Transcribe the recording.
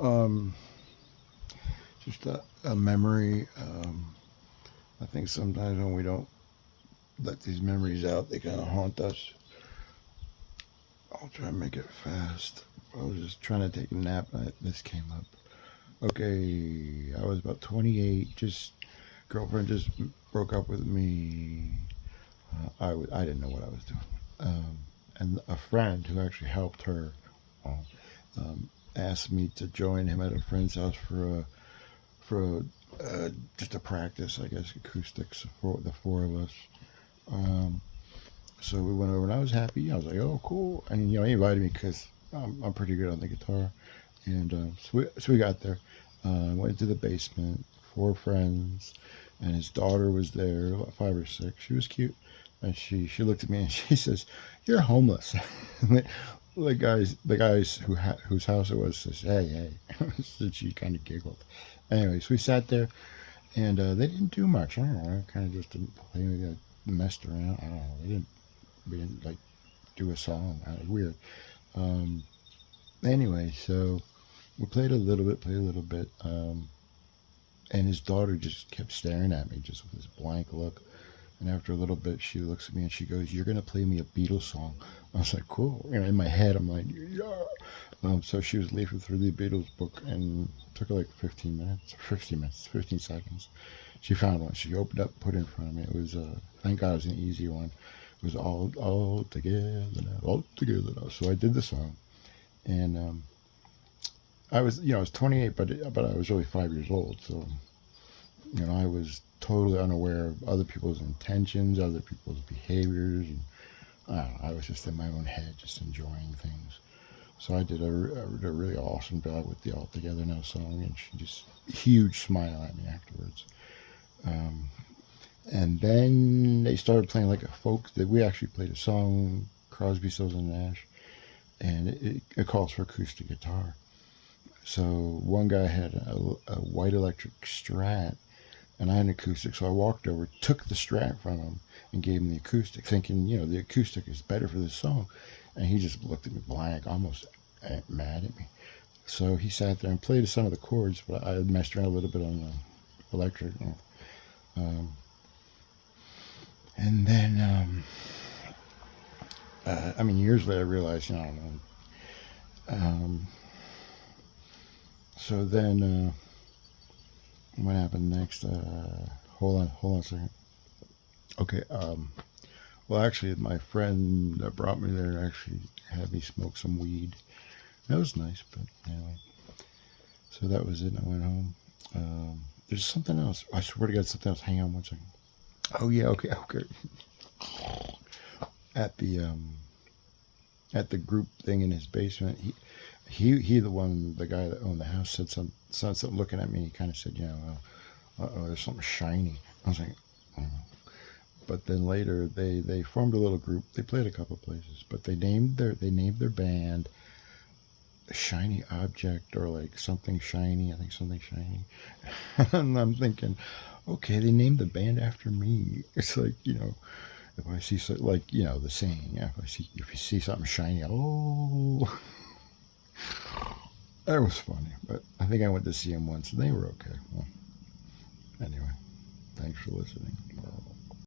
Um, just a memory. I think sometimes when we don't let these memories out, they kind of haunt us. I'll try and make it fast. I was just trying to take a nap and this came up. Okay, I was about 28. Just girlfriend just broke up with me. I didn't know what I was doing. And a friend who actually helped her uh, um, asked me to join him at a friend's house for just a practice, I guess, acoustics for the four of us. Um, so we went over, and I was happy. I was like, "Oh, cool!" And he invited me because I'm pretty good on the guitar. And so we got there. Went to the basement. Four friends, and his daughter was there, about 5 or 6. She was cute, and she looked at me and she says, "You're homeless." The guys whose house it was says, "Hey, hey." So she kind of giggled. Anyway, so we sat there, and they didn't do much. I don't know. Kind of just didn't play. Messed around. I don't know. We didn't like do a song. Weird. Um, anyway, so we played a little bit, and his daughter just kept staring at me, just with this blank look. And after a little bit, she looks at me and she goes, "You're gonna play me a Beatles song." I was like, "Cool." In my head, I'm like, "Yeah." So she was leafing through the Beatles book, and it took her like 15 minutes, 15 minutes, 15 seconds. She found one. She opened up, put it in front of me. It was, thank God, it was an easy one. It was all together now, all together now. So I did the song, and I was 28, but I was really 5 years old. So I was totally unaware of other people's intentions, other people's behaviors, and I was just in my own head, just enjoying things. So I did a really awesome job with the All Together Now song, and she just huge smile at me afterwards. Um, and then they started playing like a folk that we actually played a song, Crosby, Stills and Nash, and it calls for acoustic guitar. So one guy had a white electric Strat, and I had an acoustic. So I walked over, took the Strat from him, and gave him the acoustic, thinking, the acoustic is better for this song. And he just looked at me blank, almost mad at me. So he sat there and played some of the chords, but I had messed around a little bit on the electric. Um, and then, I mean, years later, I realized, um, so then, what happened next? Hold on a second. Okay, well, actually, my friend that brought me there actually had me smoke some weed. That was nice, but anyway. So that was it. I went home. There's something else. I swear to God, something else. Hang on one second. Oh yeah, okay, okay. At the group thing in his basement, the guy that owned the house said something looking at me. He kind of said, oh, there's something shiny. I was like, oh. But then later they formed a little group. They played a couple places, but they named their band Shiny Object, or like something shiny. I think something shiny. And I'm thinking, okay, they named the band after me. It's like, if I see like the saying, yeah, if you see something shiny, oh, that was funny. But I think I went to see them once, and they were okay. Well, anyway, thanks for listening.